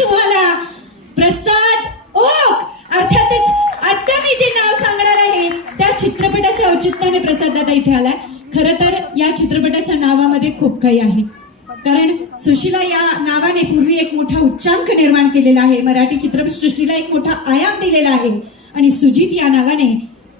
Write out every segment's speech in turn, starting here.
तुम्हाला प्रसाद ओक. अर्थातच आता मी जे नाव सांगणार आहे त्या चित्रपटाच्या औचित्याने प्रसाद दादा इथे आलाय. खर तर या चित्रपटाच्या नावामध्ये खूप काही आहे. कारण सुशिला या नावाने पूर्वी एक मोठा उच्चांक निर्माण केलेला आहे. मराठी चित्रपटसृष्टीला एक मोठा आयाम दिलेला आहे. आणि सुजित या नावाने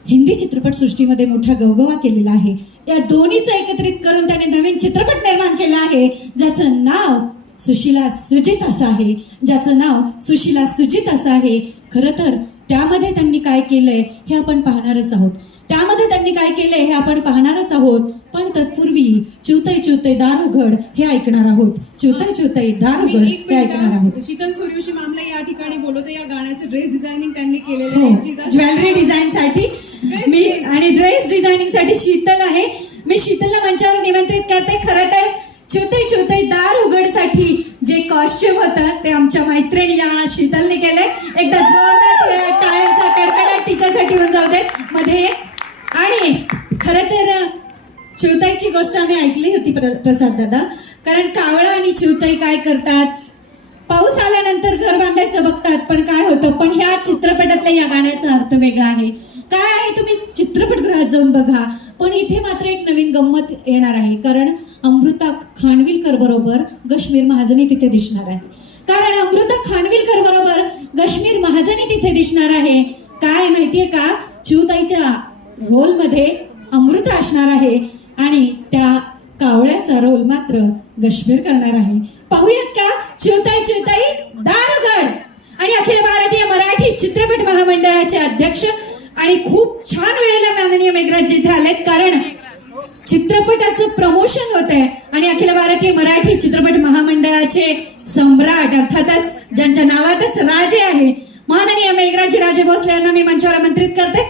हिंदी चित्रपटसृष्टीमध्ये मोठा गवगवा केलेला आहे. या दोन्हीचं एकत्रित करून त्याने नवीन चित्रपट निर्माण केला आहे ज्याचं नाव सुशिला सुजित असं आहे. ज्याचं नाव सुशिला सुजित असं आहे. खरं तर त्यामध्ये त्यांनी काय केलंय हे आपण पाहणारच आहोत. त्यामध्ये त्यांनी काय केलंय हे आपण पाहणारच आहोत. पण तत्पूर्वी चिवतई चिवतई दार उघड हे ऐकणार आहोत. चिवतई चिवतई दार उघड हे ऐकणार आहोत. शीतल सूर्यवंशी मामला या ठिकाणी बोलवते या गाण्याचं ड्रेस डिझायनिंग त्यांनी केलेलं हो. आहे. ज्वेलरी डिझाईन साठी मी आणि ड्रेस डिझायनिंगसाठी शीतल आहे. मी शीतलला मंचावर निमंत्रित करते. खरं तर साठी जे कॉस्ट्युम होतं ते आमच्या मैत्रिणी या शीतलने केलंय. एकदा जोरदार टाळ्यांचा कडकडाट तिच्यासाठी होऊन जाऊ दे मध्ये. आणि खरं तर चिवताईची गोष्ट आम्ही ऐकली होती प्र- प्रसाद दादा. कारण कावळा आणि चिवताई काय करतात? पाऊस आल्यानंतर घर बांधायचं बघतात पण काय होतं? पण ह्या चित्रपटातल्या या गाण्याचा अर्थ वेगळा आहे. काय आहे तुम्ही चित्रपटगृहात जाऊन बघा. पण इथे मात्र एक नवीन गंमत येणार आहे. कारण अमृता खानविलकर बरोबर गश्मीर महाजनी तिथे दिसणार आहे. कारण अमृता खानविलकर बरोबर गश्मीर महाजनी तिथे दिसणार आहे. काय माहितीये का? चिवताईच्या रोलमध्ये अमृता असणार आहे आणि त्या कावळ्याचा रोल मात्र गश्मीर करणार आहे. पाहूयात का? चिवताई चिवताई दारुगड आणि अखिल भारतीय मराठी चित्रपट महामंडळाचे अध्यक्ष आणि खूप छान वेळेला माननीय मेघराज जिथे आलेत. कारण चित्रपटाचं प्रमोशन होत आहे. आणि अखिल भारतीय मराठी चित्रपट महामंडळाचे सम्राट अर्थातच ज्यांच्या नावातच राजे आहे. माननीय मेघराजी राजे भोसले यांना मी मंचावर आमंत्रित करते.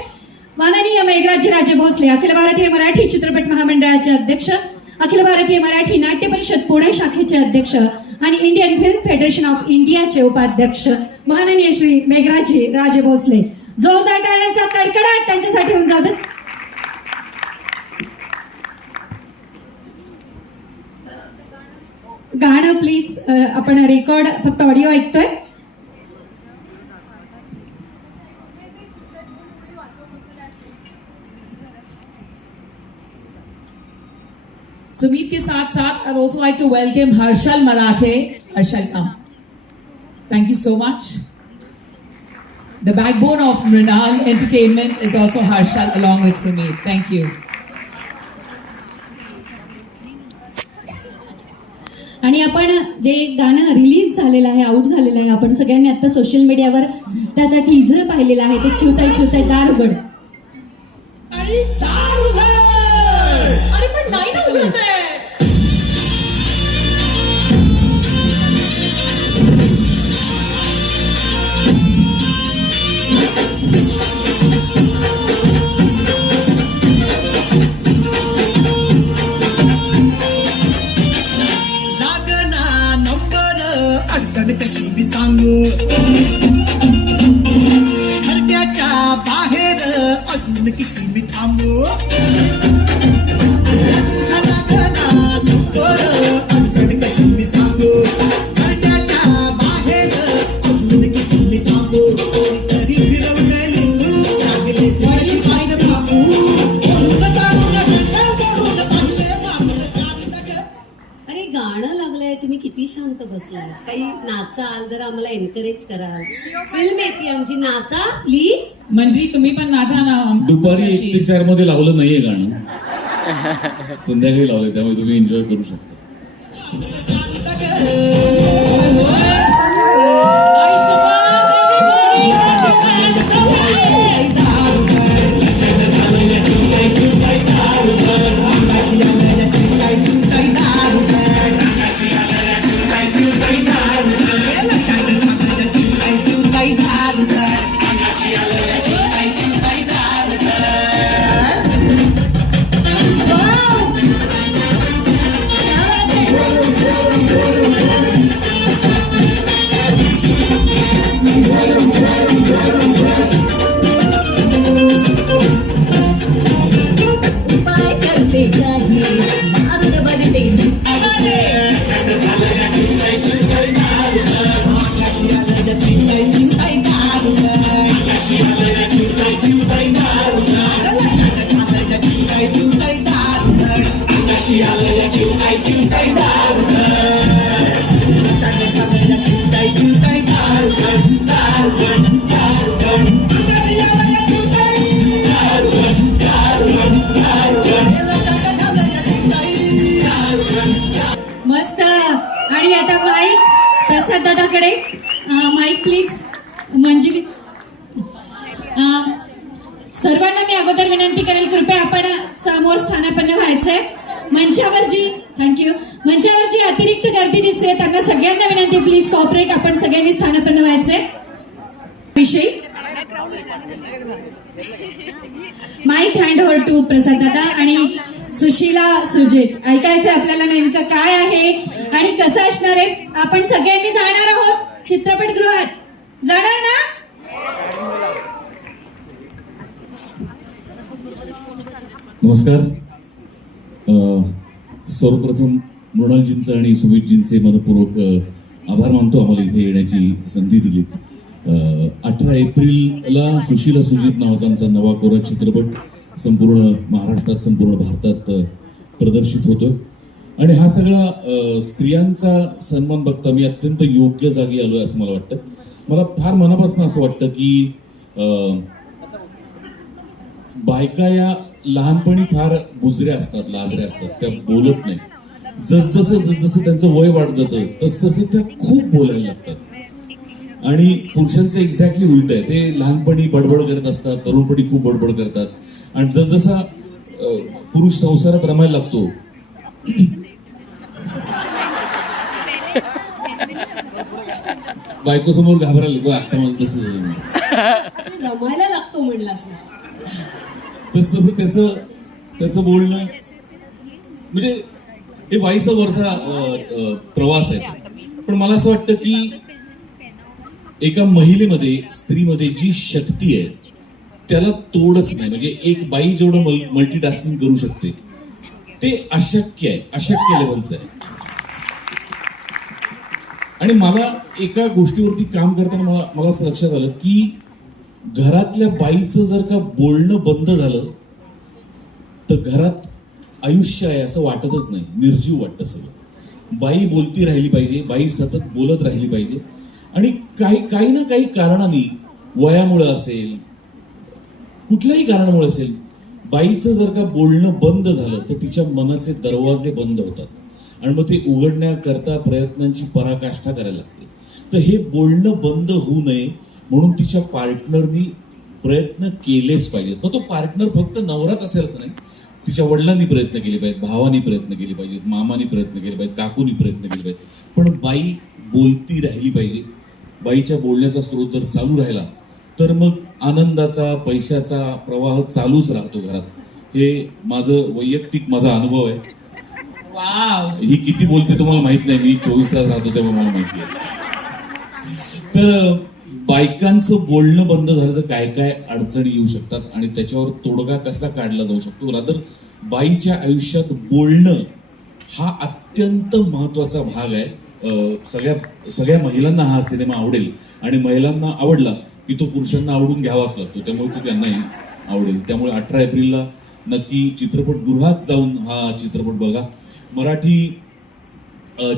माननीय मेघराजी राजे भोसले अखिल भारतीय मराठी चित्रपट महामंडळाचे अध्यक्ष अखिल भारतीय मराठी नाट्य परिषद पुणे शाखेचे अध्यक्ष आणि इंडियन फिल्म फेडरेशन ऑफ इंडियाचे उपाध्यक्ष माननीय श्री मेघराजी राजे भोसले. जोरदार टाळ्यांचा कडकडाट त्यांच्यासाठी होऊन जाऊ गाणं प्लीज आपण रेकॉर्ड फक्त ऑडिओ ऐकतोय सुमीत के साथ साथ I'd also like to welcome Harshal Marathe. Harshal, come. Thank you so much. The backbone of Mrinal Entertainment is also Harshal along with Sumit. Thank you. आणि आपण जे गाणं रिलीज झालेलं आहे आउट झालेलं आहे आपण सगळ्यांनी आता सोशल मीडियावर त्याचा टीझर पाहिलेला आहे. ते चिवताय चिवताय दार उघड. अडचण कशी मी सांगू? घरट्याच्या बाहेर अजून किती मी थांबू? नाचाल जर आम्हाला एनकरेज कराल. फिल्म येते आमची नाचा प्लीज म्हणजे तुम्ही पण माझ्या नाव दुपारी एक ते चारमध्ये लावलं नाहीये गाणं. संध्याकाळी लावलंय त्यामुळे तुम्ही एन्जॉय करू शकता. मंचाकडे माईक प्लीज म्हणजे सर्वांना मी अगोदर विनंती करेल कृपया आपण समोर स्थानापन्न व्हायचंय. मंचावर जी थँक्यू मंचावर जी अतिरिक्त गर्दी दिसते त्यांना सगळ्यांना विनंती प्लीज कॉपरेट आपण सगळ्यांनी स्थानापन्न व्हायचंय. विषयी. Mike hand over to Prasad दादा आणि सुशीला सुजित ऐकायचंय आपल्याला नेमकं काय आहे? आणि कसं असणार आहे? आपण सगळ्यांनी जाणार आहोत चित्रपटगृहात. जाणार ना? नमस्कार. सर्वप्रथम मृणालजींचं आणि सुमितजींचे मनपूर्वक आभार मानतो आम्हाला इथे येण्याची संधी दिली. अठरा एप्रिलला सुशीला सुजित नावाचा आमचा नवा कोरा चित्रपट संपूर्ण महाराष्ट्रात संपूर्ण भारतात प्रदर्शित होतो आणि हा सगळा स्त्रियांचा सन्मान बघता मी अत्यंत योग्य जागी आलो आहे असं मला वाटतं. मला फार मनापासून असं वाटतं की बायका या लहानपणी फार बुजऱ्या असतात लाजऱ्या असतात त्या बोलत नाही. जसजसं जसजसं त्यांचं वय वाढत जातं तसतसं त्या खूप बोलायला लागतात. आणि पुरुषांचं एक्झॅक्टली उलट आहे. ते लहानपणी बडबड करत असतात तरुणपणी खूप बडबड करतात. आणि जसजसा पुरुष संसारात रमायला लागतो बायको समोर घाबरायला लागतो आता माझं तसं झालं." रमायला लागतो म्हणलास ना. तस तसं त्याचं त्याचं बोलणं म्हणजे हे वाईसा वरचा प्रवास आहे. पण मला असं वाटतं की एका महिलेमध्ये स्त्रीमध्ये जी शक्ती आहे त्याला तोडच नाही. म्हणजे एक बाई जेवढं मल्टीटास्किंग करू शकते ते अशक्य आहे. अशक्य लेवलचं आहे. आणि मला एका गोष्टीवरती काम करताना मला मला असं लक्षात आलं की घरातल्या बाईचं जर का बोलणं बंद झालं तर घरात आयुष्य आहे असं वाटतच नाही. निर्जीव वाटतं सगळं. बाई बोलती राहिली पाहिजे बाई सतत बोलत राहिली पाहिजे. आणि काही काही ना काही कारणाने वयामुळे असेल कुठल्याही कारणामुळे असेल बाईचं जर का बोलणं बंद झालं तर तिच्या मनाचे दरवाजे बंद होतात. आणि मग ते उघडण्याकरता प्रयत्नांची पराकाष्ठा करायला लागते. तर हे बोलणं बंद होऊ नये म्हणून तिच्या पार्टनरनी प्रयत्न केलेच पाहिजेत. मग तो पार्टनर फक्त नवराच असेल असं नाही. तिच्या वडिलांनी प्रयत्न केले पाहिजेत भावानी प्रयत्न केले पाहिजेत मामानी प्रयत्न केले पाहिजेत काकूनी प्रयत्न केले पाहिजेत. पण बाई बोलती राहिली पाहिजे. बाईच्या बोलण्याचा स्रोत जर चालू राहिला तर मग आनंदाचा पैशाचा प्रवाह चालूच राहतो घरात. हे माझं वैयक्तिक माझा अनुभव आहे. ही किती बोलते तुम्हाला माहीत नाही. मी चोवीस तास राहतो तेव्हा मला माहिती आहे. तर बायकांचं बोलणं बंद झालं तर काय काय अडचणी येऊ शकतात आणि त्याच्यावर तोडगा कसा काढला जाऊ शकतो? रादर बाईच्या आयुष्यात बोलणं हा अत्यंत महत्त्वाचा भाग आहे. सगळ्या सगळ्या महिलांना हा सिनेमा आवडेल आणि महिलांना आवडला की तो पुरुषांना आवडून घ्यावाच लागतो. त्यामुळे तो त्यांनाही आवडेल. त्यामुळे अठरा एप्रिलला नक्की चित्रपटगृहात जाऊन हा चित्रपट बघा. मराठी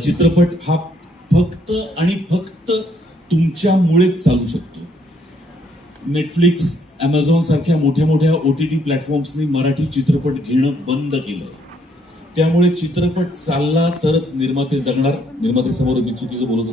चित्रपट हा फक्त आणि फक्त तुमच्यामुळेच चालू शकतो. नेटफ्लिक्स ॲमेझॉन सारख्या मोठ्या मोठ्या ओ टी टी प्लॅटफॉर्म्सनी मराठी चित्रपट घेणं बंद केलं त्यामुळे चित्रपट चालला तरच निर्माते जगणार. निर्माते समोर मी चुकीचं बोलत